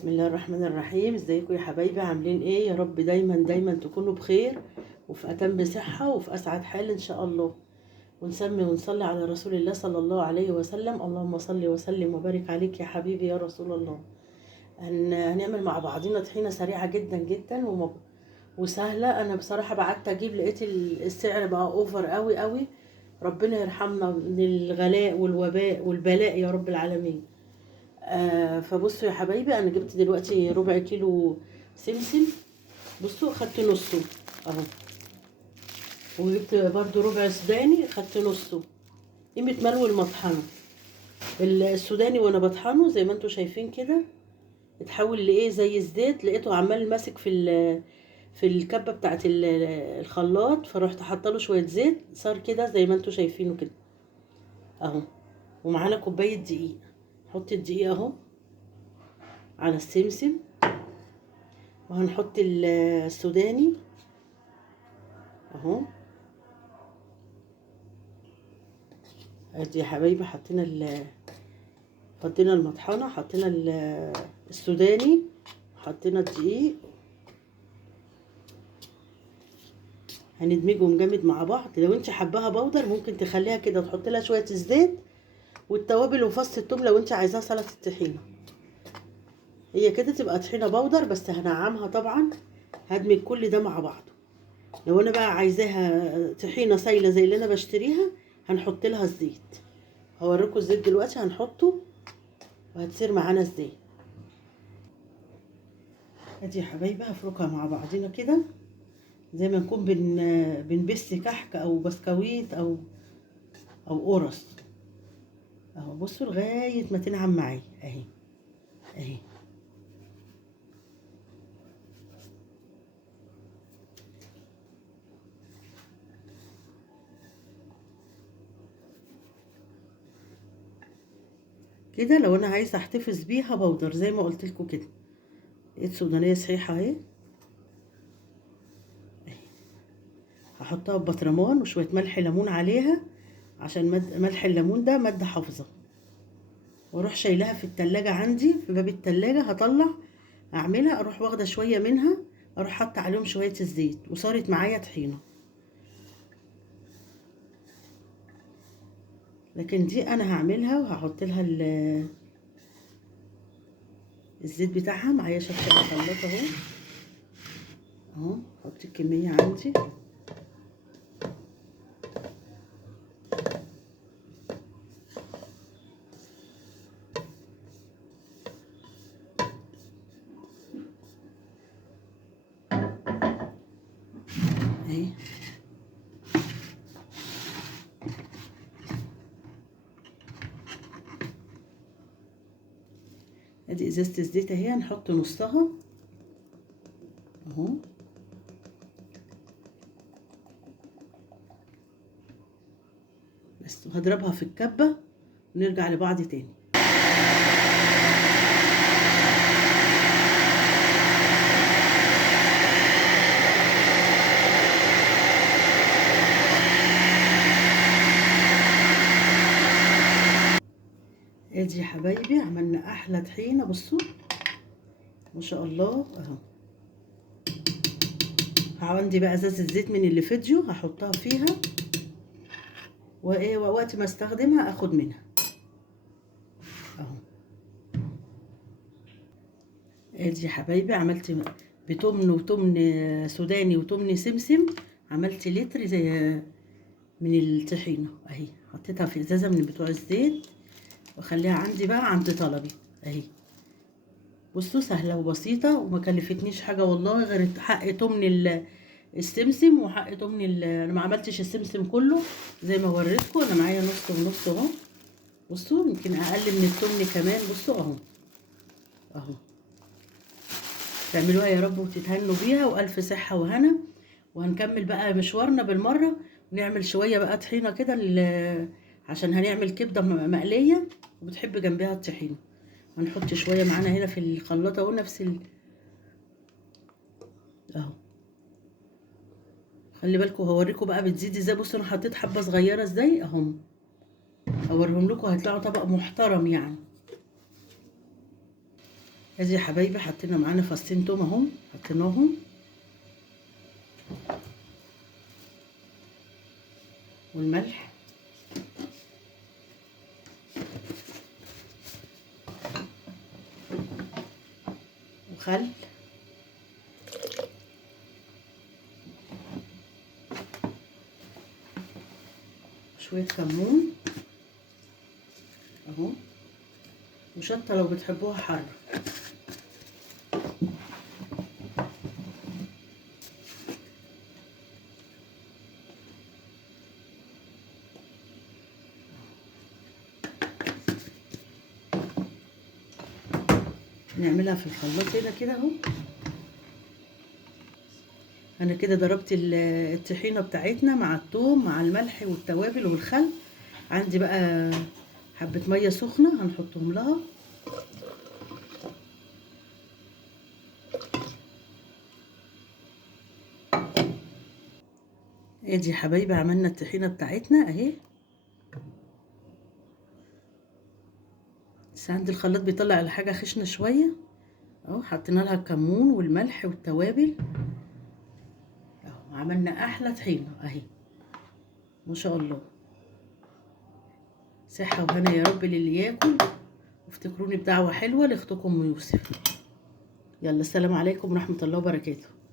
بسم الله الرحمن الرحيم. ازيكم يا حبايبي؟ عاملين ايه؟ يا رب دايما دايما تكونوا بخير وفي اتم صحة وفي اسعد حال ان شاء الله. ونسمي ونصلي على رسول الله صلى الله عليه وسلم. اللهم صل وسلم وبارك عليك يا حبيبي يا رسول الله. هنعمل مع بعضينا طحينة سريعة جدا جدا وسهلة. انا بصراحة بعدت اجيب لقيت السعر بقى اوفر قوي قوي. ربنا يرحمنا من الغلاء والوباء والبلاء يا رب العالمين. فبصوا يا حبايبي، انا جبت دلوقتي ربع كيلو سمسم. بصوا خدت نصه اهو، وجبت برضو ربع سوداني خدت نصه. قيمة ملو المطحنة السوداني وانا بطحنه زي ما انتوا شايفين كده اتحول لايه زي الزيت، لقيته عمال ماسك في الكبة بتاعت الخلاط، فرحت حاطه له شوية زيت صار كده زي ما انتوا شايفينه كده اهو. ومعانا كوباية دقيق، حط الدقيق اهو على السمسم، وهنحط السوداني اهو. ادي يا حبايبي حطينا المطحنه، حطينا السوداني، حطينا الدقيق، هندمجهم جامد مع بعض. لو انت حباها بودر ممكن تخليها كده وتحط لها شويه الزيت والتوابل وفص الثوم لو انت عايزاها سلطه الطحينه. هي كده تبقى طحينه بودر، بس هنعمها طبعا، هدمج كل ده مع بعضه. لو انا بقى عايزاها طحينه سايله زي اللي انا بشتريها هنحط لها الزيت. هوريكم الزيت دلوقتي هنحطه وهتصير معانا ازاي. ادي يا حبايبي هفركها مع بعضينا كده زي ما نكون بنبس كحك او بسكويت او قرص اهو. بصوا لغايه ما تنعم معايا اهي اهي. كده لو انا عايزه احتفظ بيها بودر زي ما قلت لكم كده. لقيت سودانيه صحيحه اهي، هحطها ببطرمان وشويه ملح ليمون عليها عشان ملح الليمون ده ماده حافظه. واروح شايلها في التلاجة عندي في باب التلاجة، هطلع اعملها اروح واخده شويه منها، اروح حاطه عليهم شويه الزيت وصارت معايا طحينه. لكن دي انا هعملها وهحط لها الزيت بتاعها معايا شفشق الخلاط اهو اهو. احط الكميه عندي اهي. ادي ازازه الزيت اهي، هنحط نصها اهو. بس هضربها في الكبه ونرجع لبعض تاني. ادي يا حبايبي عملنا احلى طحينه. بصوا ما شاء الله اهو. عندي بقى ازازه زيت من اللي فيديو هحطها فيها، وايه وقت ما استخدمها اخد منها اهو. ادي يا حبايبي عملت بتمن وتمن سوداني وتمن سمسم، عملت لتر زي من الطحينه اهي. حطيتها في ازازه من بتوع الزيت واخليها عندي بقى عند طلبي اهي. بصوا سهله وبسيطه وما كلفتنيش حاجه والله، غير حق تمن السمسم وحق تمن انا ما عملتش السمسم كله زي ما وريتكم، انا معايا نص ونص اهو. بصوا يمكن اقل من التمن كمان. بصوا اهو اهو. تعملوها يا رب وتتهنوا بيها والف صحه وهنا. وهنكمل بقى مشوارنا بالمره ونعمل شويه بقى طحينه كده عشان هنعمل كبده مقليه وبتحب جنبها الطحينه. هنحط شويه معانا هنا في الخلاطه اهو نفس اهو. خلي بالكم هوريكم بقى بتزيد ازاي. بصوا انا حطيت حبه صغيره ازاي اهم، اوريهم لكم هيطلعوا طبق محترم يعني. ادي يا حبايبي حطينا معانا فصين توم اهم، حطيناهم والملح وخل شوية كمون اهو، وشطة لو بتحبوها حارة. نعملها في الخلاط هنا كده اهو. انا كده ضربت الطحينة بتاعتنا مع الثوم مع الملح والتوابل والخل. عندي بقى حبة مية سخنة هنحطهم لها. ادي يا حبايبي عملنا الطحينة بتاعتنا اهي، بس عندي الخلاط بيطلع الحاجة خشنة شوية اهو. حطينا لها الكمون والملح والتوابل اهو، عملنا احلى طحينة اهي ما شاء الله. صحة وهنا يا رب للي ياكل، وافتكروني بدعوة حلوة لاختكم ام يوسف. يلا السلام عليكم ورحمة الله وبركاته.